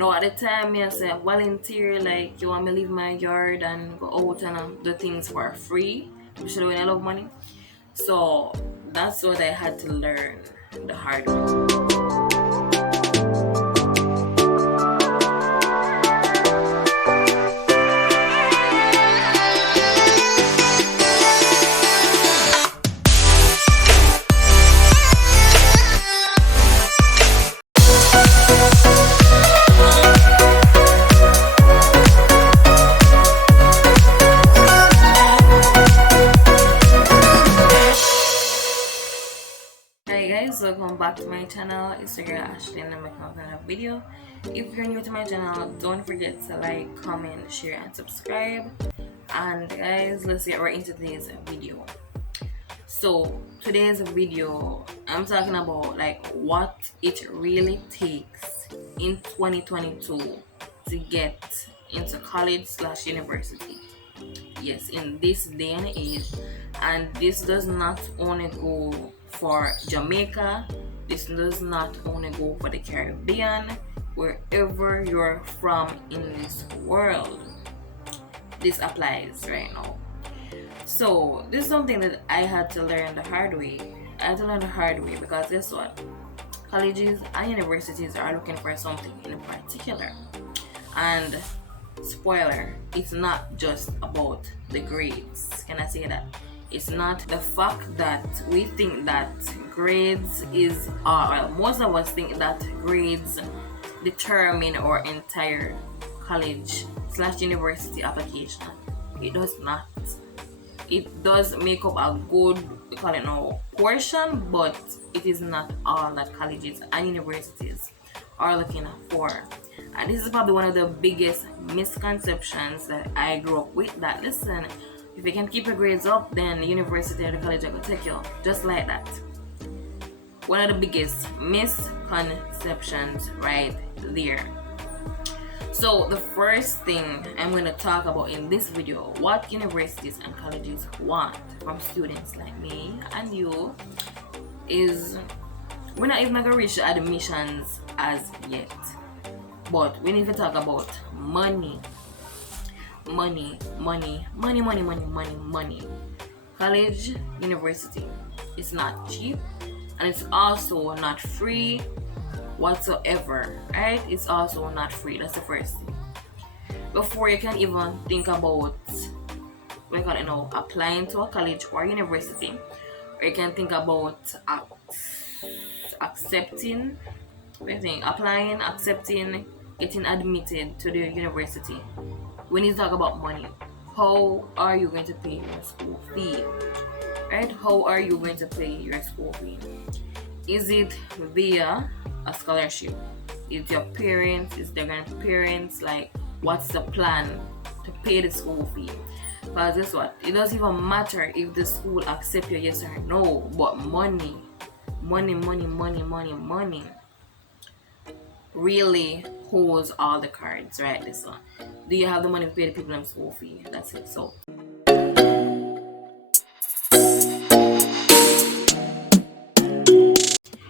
Now at the time I say volunteer, like you want me leave my yard and go out and do things for free, especially when I love money. So that's what I had to learn the hard way. Welcome back to my channel. It's your girl Ashley and I'm making another video. If you're new to my channel, don't forget to like, comment, share and subscribe. And guys, let's get right into today's video. So today's video, I'm talking about like what it really takes in 2022 to get into college/university. Yes, in this day and age. And this does not only go for Jamaica, this does not only go for the Caribbean, wherever you're from in this world, this applies right now. So this is something that I had to learn the hard way. I had to learn the hard way because guess what? Colleges and universities are looking for something in particular. And spoiler, it's not just about the grades. Can I say that? It's not the fact that we think that grades is, well, most of us think that grades determine our entire college/university application. It does not. It does make up a good, we call it now, portion, but it is not all that colleges and universities are looking for. And this is probably one of the biggest misconceptions that I grew up with, that listen, if you can keep your grades up, then the university or the college are going to take you just like that. One of the biggest misconceptions right there. So the first thing I'm going to talk about in this video, what universities and colleges want from students like me and you, is we're not even going to reach admissions as yet. But we need to talk about money. Money. College, university, it's not cheap and it's also not free whatsoever, right? It's also not free. That's the first thing. Before you can even think about applying to a college or university, or you can think about accepting, applying, accepting, getting admitted to the university. We need to talk about money. How are you going to pay your school fee? Right? How are you going to pay your school fee? Is it via a scholarship? Is your parents, is their grandparents, like what's the plan to pay the school fee? Because guess what? It doesn't even matter if the school accept you yes or no, but money really holds all the cards, right? This one. Do you have the money to pay the people in school fee? That's it. So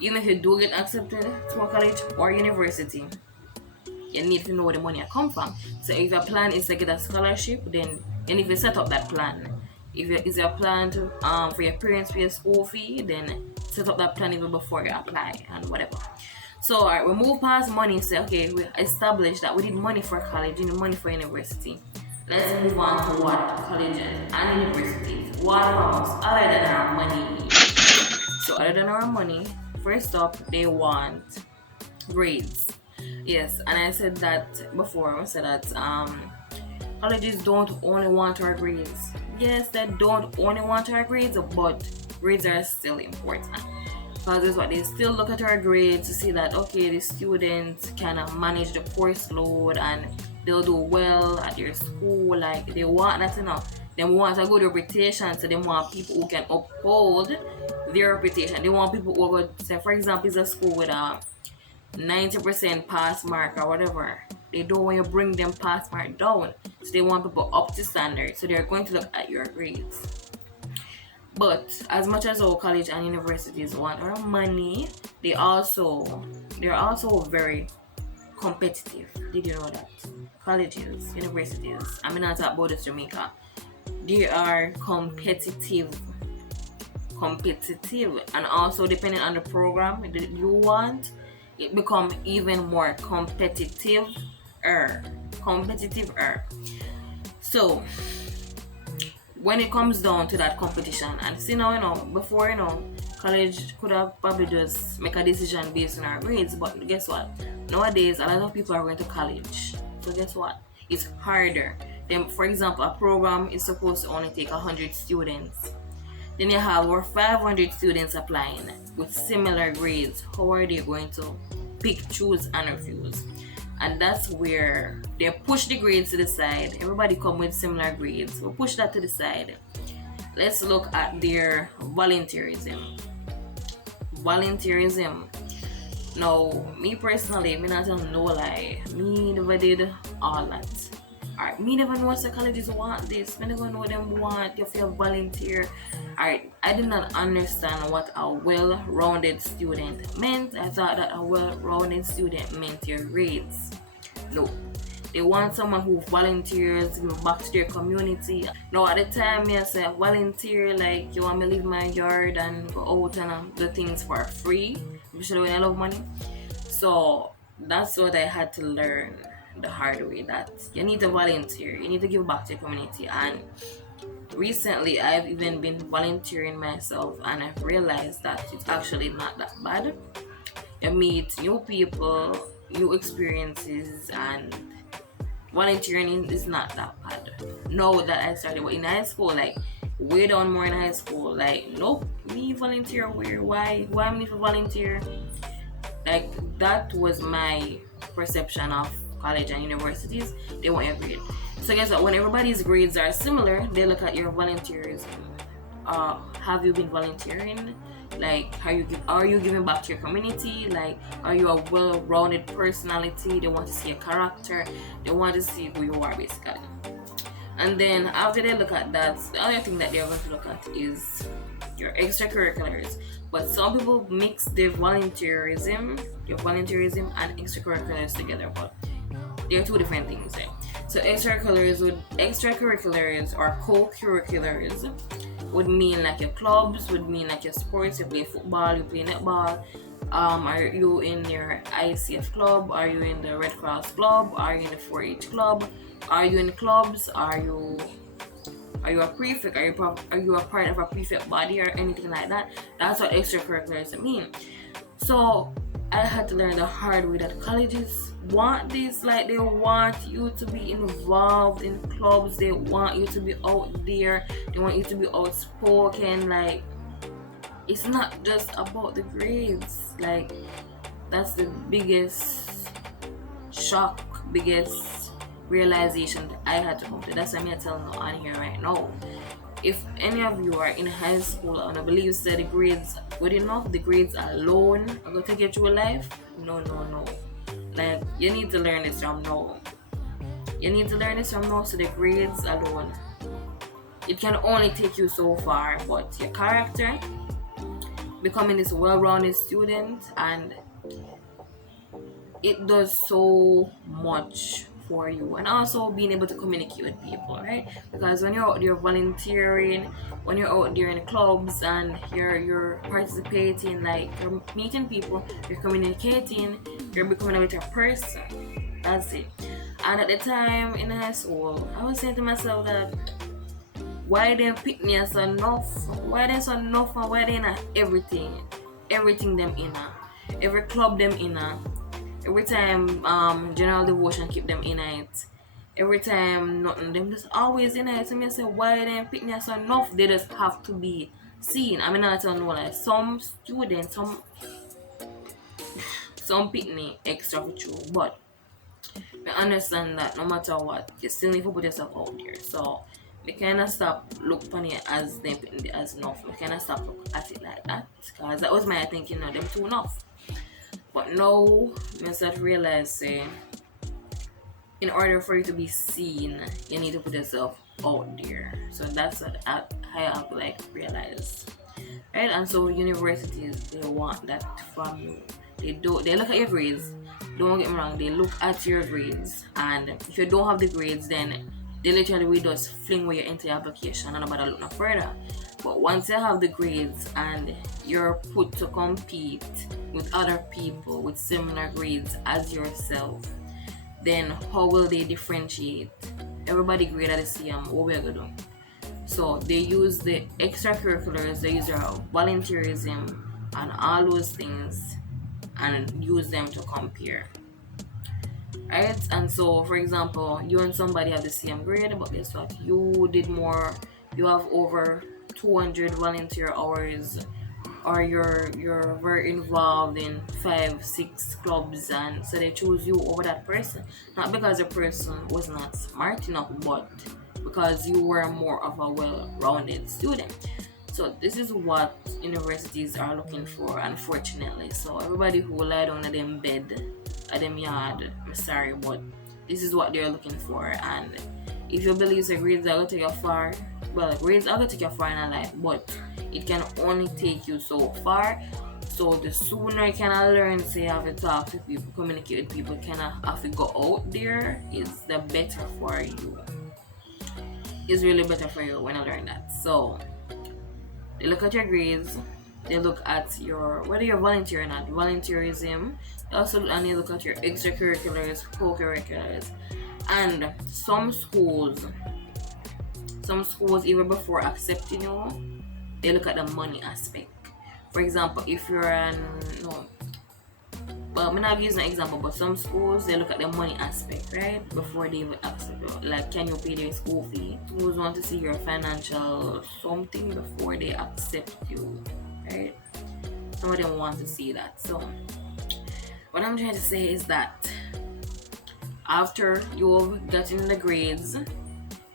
even if you do get accepted to a college or university, you need to know where the money come from. So if your plan is to get a scholarship, then and if you set up that plan, is your plan to for your parents to pay a school fee, then set up that plan even before you apply and whatever. So alright, we move past money. Say okay, we established that we need money for college, we need money for university. Let's move on to what colleges and universities want from us other than our money. So other than our money, first up, they want grades. Yes, and I said that before. I said that colleges don't only want our grades. Yes, they don't only want our grades, but grades are still important. Because that's what they still look at our grades to see that okay, the students can manage the course load and they'll do well at their school. Like they want that enough. They want a good reputation, so they want people who can uphold their reputation. They want people who are good. Say for example, it's a school with a 90% pass mark or whatever. They don't want you to bring them pass mark down. So they want people up to standard. So they're going to look at your grades. But as much as our college and universities want our money, they're also very competitive. Did you know that? Colleges, universities, I'm not talking about just Jamaica. They are competitive, and also depending on the program that you want, it become even more competitive. So when it comes down to that competition, and see now, before, college could have probably just make a decision based on our grades, but guess what? Nowadays, a lot of people are going to college. So guess what? It's harder. Then, for example, a program is supposed to only take 100 students. Then you have over 500 students applying with similar grades. How are they going to pick, choose, and refuse? And that's where they push the grades to the side. Everybody come with similar grades. We'll push that to the side. Let's look at their volunteerism. Now, me personally, me not tell no lie. Me never did all that. Alright, me never know what psychologists want this. Me never know them want if you volunteer. Alright, I did not understand what a well-rounded student meant. I thought that a well-rounded student meant your grades. No. They want someone who volunteers, give back to their community. Now at the time, I say volunteer, like you want me to leave my yard and go out and do things for free, especially when I love money. So that's what I had to learn the hard way, that you need to volunteer, you need to give back to your community. And recently I've even been volunteering myself, and I've realized that it's actually not that bad. You meet new people, new experiences, and volunteering is not that bad. Now that I started in high school, like way down more in high school, like nope, me volunteer where? Why me need to volunteer? Like that was my perception of college and universities. They want your grade. So guess what? When everybody's grades are similar, they look at your volunteerism. Have you been volunteering? Like, are you giving back to your community? Like, are you a well-rounded personality? They want to see your character. They want to see who you are, basically. And then after they look at that, the other thing that they're going to look at is your extracurriculars. But some people mix your volunteerism and extracurriculars together, but they're two different things. Right? So extracurriculars or co-curriculars would mean like your clubs, would mean like your sports. You play football, you play netball. Are you in your ICF club? Are you in the Red Cross club? Are you in the 4-H club? Are you in clubs? Are you a prefect? Are you a part of a prefect body or anything like that? That's what extracurriculars mean. So I had to learn the hard way that colleges want this. Like, they want you to be involved in clubs. They want you to be out there. They want you to be outspoken. Like, it's not just about the grades. Like, that's the biggest shock, biggest realization that I had to come to. That's why I'm telling you on here right now. If any of you are in high school and I believe that the grades good enough, the grades alone are going to take you through life, no. Like, you need to learn this from now. So the grades alone, it can only take you so far, but your character, becoming this well-rounded student, and it does so much for you. And also being able to communicate with people, right? Because when you're out there volunteering, when you're out there in clubs and you're participating, like you're meeting people, you're communicating, you're becoming a better person. That's it. And at the time in high school, I was saying to myself that why they pick me as enough? Why they so enough, and why they not everything them in every club them in every time general devotion keep them in it. Every time nothing, them just always in it. So me say, why they pick me as enough? They just have to be seen. I mean, I don't know, like some students, some pick me extra for true, but I understand that no matter what, you still need to put yourself out there. So we cannot stop look upon it as them picking it as enough. We cannot stop look at it like that, because that was my thinking. No, them too enough. But now, I start to realize, in order for you to be seen, you need to put yourself out there. So that's what I have realized, right? And so universities, they want that from you. They look at your grades, don't get me wrong, they look at your grades, and if you don't have the grades, then they literally will just fling where you enter your application and nobody look no further. But once you have the grades and you're put to compete with other people with similar grades as yourself, then how will they differentiate? Everybody grade at the same, what we're gonna do? So they use the extracurriculars, they use their volunteerism and all those things and use them to compare. Right? And so, for example, you and somebody have the same grade, but guess what? You did more, you have over 200 volunteer hours, or you're very involved in 5-6 clubs, and so they choose you over that person, not because the person was not smart enough, but because you were more of a well-rounded student. So this is what universities are looking for, unfortunately. So everybody who lie down at them bed, at them yard, I'm sorry, but this is what they're looking for. And if you believe the grades are going to take you far, well, grades are going to take you far in life, but it can only take you so far. So the sooner you can learn, say, how to talk to people, communicate with people, kind of have to go out there, is the better for you. It's really better for you when I learn that. So they look at your grades, they look at your, whether you're volunteering or not, volunteerism, and they look at your extracurriculars, co-curriculars. And some schools even before accepting you, they look at the money aspect. For example, if you're I'm not using an example, but some schools, they look at the money aspect, right? Before they even accept you. Like, can you pay their school fee? Schools want to see your financial something before they accept you, right? Some of them want to see that. So what I'm trying to say is that after you've gotten the grades,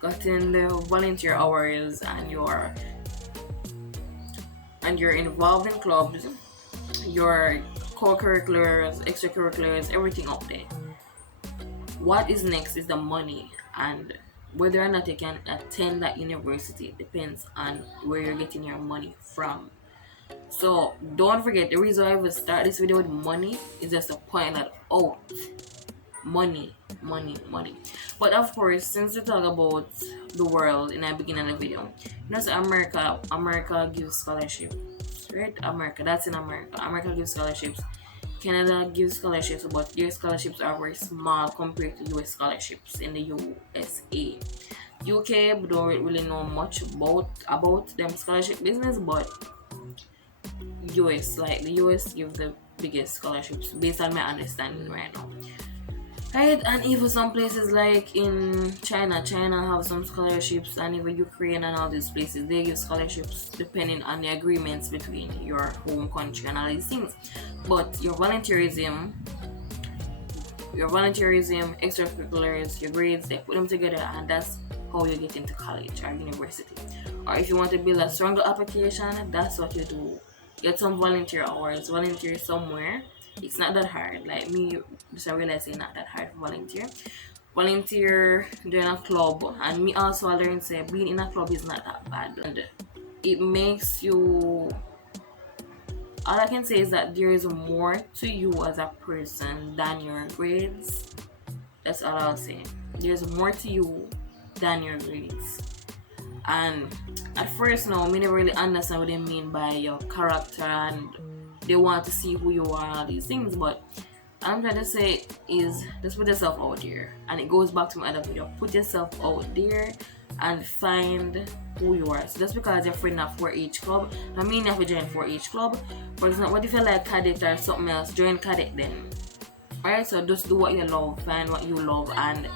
gotten the volunteer hours, and you're involved in clubs, your co-curriculars, extracurriculars, everything up there, what is next is the money. And whether or not you can attend that university depends on where you're getting your money from. So don't forget, the reason why I would start this video with money is just to point that out. Money. But of course, since we talk about the world in the beginning of the video, you know, so America gives scholarships, right? That's in America. America gives scholarships. Canada gives scholarships, but their scholarships are very small compared to US scholarships in the USA. UK, we don't really know much about them scholarship business, but the US give the biggest scholarships based on my understanding right now. Right, and even some places like in China have some scholarships, and even Ukraine and all these places, they give scholarships depending on the agreements between your home country and all these things. But your volunteerism, extracurriculars, your grades, they put them together, and that's how you get into college or university. Or if you want to build a stronger application, that's what you do. Get some volunteer hours, volunteer somewhere. It's not that hard. Like me, just I realize it's not that hard to volunteer doing a club. And me also learned say being in a club is not that bad, and it makes you, all I can say is that there is more to you as a person than your grades. That's all I'll say. There's more to you than your grades. And at first now, me never really understand what they mean by your character, and they want to see who you are and all these things, but I'm trying to say is just put yourself out there. And it goes back to my other video. Put yourself out there and find who you are. So just because you're friend of 4-H club, I mean you have to join 4-H club. For example, what if you like cadet or something else, join cadet then. Alright, so just do what you love, find what you love, and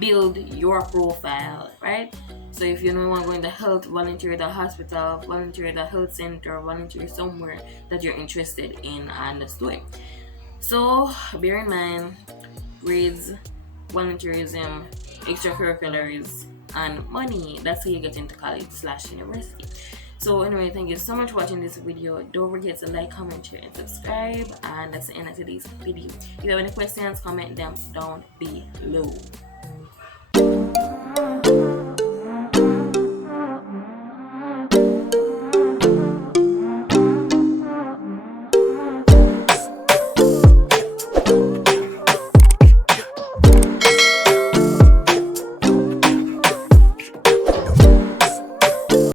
build your profile, right? So if you want to go in the health, volunteer at the hospital, volunteer at the health center, volunteer somewhere that you're interested in, and just do it. So bear in mind, grades, volunteerism, extracurriculars, and money. That's how you get into college/university. So anyway, thank you so much for watching this video. Don't forget to like, comment, share, and subscribe. And that's the end of today's video. If you have any questions, comment them down below.